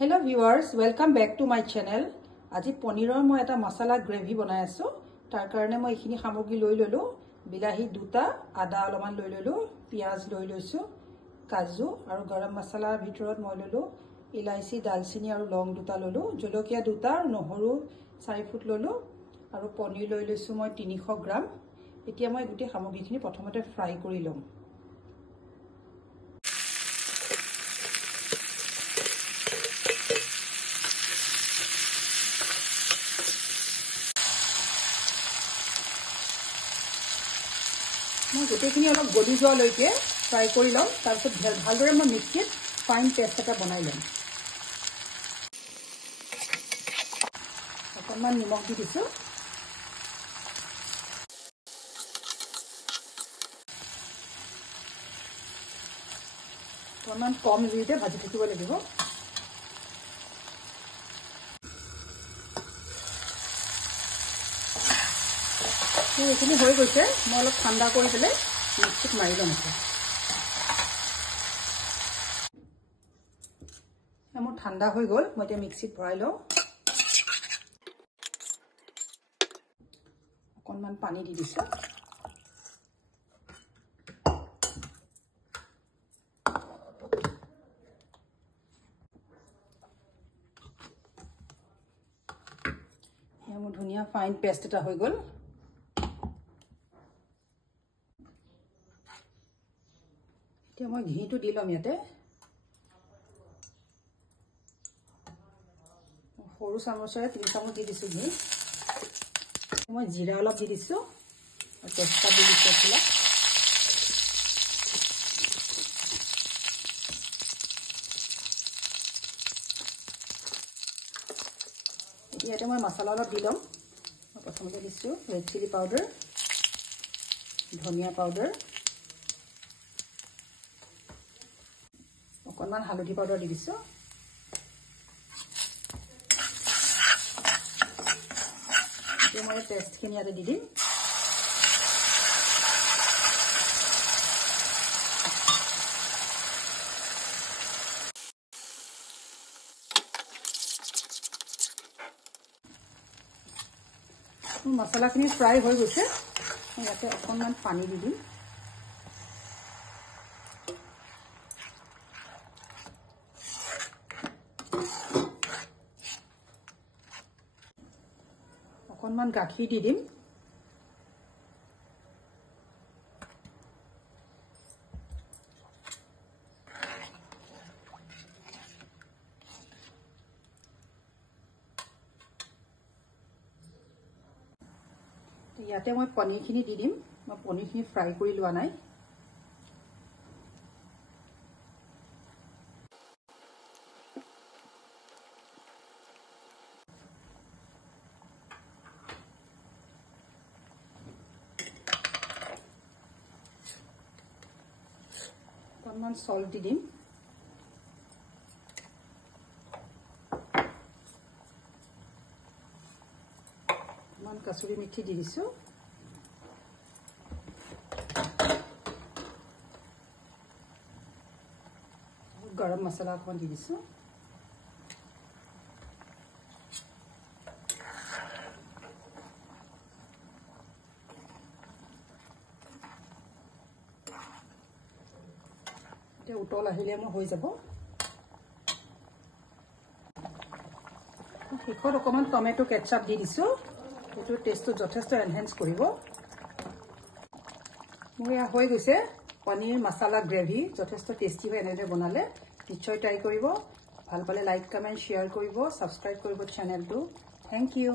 Hello viewers, welcome back to my channel. আজি পনিৰৰ মই এটা মছলা গ্ৰেভি বনাই আছো। তাৰ কাৰণে মই এখিনি সামগ্ৰী লৈ ললো। বিলাহী দুটা, আদা অলপমান লৈ ললো, পিয়াজ লৈ লৈছো, কাজু আৰু গৰম মছলাৰ ভিতৰত মই ললো ইলাইচি, দালচিনি আৰু লং দুটা ললো, জলকীয়া দুটা, নহৰু 4 ফুট ললো আৰু পনিৰ লৈ লৈছো মই 300 গ্ৰাম। এতিয়া মই গুটি সামগ্ৰীখিনি প্ৰথমতে ফ্ৰাই কৰি লম। মই গোটেইখিনি অলপ গলি যোৱালৈকে ফ্ৰাই কৰি লম। তাৰপিছত ভালদৰে মই মিক্সিত ফাইন পেষ্ট এটা বনাই লম। অকণমান নিমখ দি দিছোঁ। অকণমান কম জুইতে ভাজি থাকিব লাগিব। এইখিনি হৈ গৈছে, মই অলপ ঠাণ্ডা কৰি পেলাই মিক্সিত মাৰি ল'ম। মোৰ ঠাণ্ডা হৈ গ'ল, মই এতিয়া মিক্সিত ভৰাই লওঁ। অকণমান পানী দি দিছোঁ। মোৰ ধুনীয়া ফাইন পেষ্ট এটা হৈ গ'ল। এতিয়া মই ঘিটো দি ল'ম। ইয়াতে সৰু চামুচেৰে 3 চামুচ দি দিছোঁ ঘি। মই জিৰা অলপ দি দিছোঁ আৰু তেজপাত দি দিছোঁ অলপ। ইয়াতে মই মছলা অলপ দি ল'ম। মই প্ৰথমতে দিছোঁ ৰেড চিলি পাউডাৰ, ধনিয়া পাউডাৰ, অকণমান হালধি পাউডাৰ দি দিছোঁ। এতিয়া মই পেষ্টখিনি ইয়াতে দি দিম। মছলাখিনি ফ্ৰাই হৈ গৈছে, মই ইয়াতে অকণমান পানী দি দিম। অকণমান গাখীৰ দি দিম। ইয়াতে মই পনীৰখিনি দি দিম। মই পনীৰখিনি ফ্ৰাই কৰি লোৱা নাই। অকণমান সল্ট দি দিম। অকণমান কাচুৰি মেথি দি দিছোঁ। গৰম মছলা অকণমান দি দিছোঁ। উতল আহিলে মোৰ হৈ যাব। শেষত অকণমান টমেটো কেটচাপ দি দিছোঁ। সেইটো টেষ্টটো যথেষ্ট এনহেঞ্চ কৰিব। মোৰ এয়া হৈ গৈছে পনীৰ মছলা গ্ৰেভি। যথেষ্ট টেষ্টি হয় এনেদৰে বনালে। নিশ্চয় ট্ৰাই কৰিব। ভাল পালে লাইক, কমেণ্ট, শ্বেয়াৰ কৰিব, ছাবস্ক্ৰাইব কৰিব চেনেলটো। Thank U.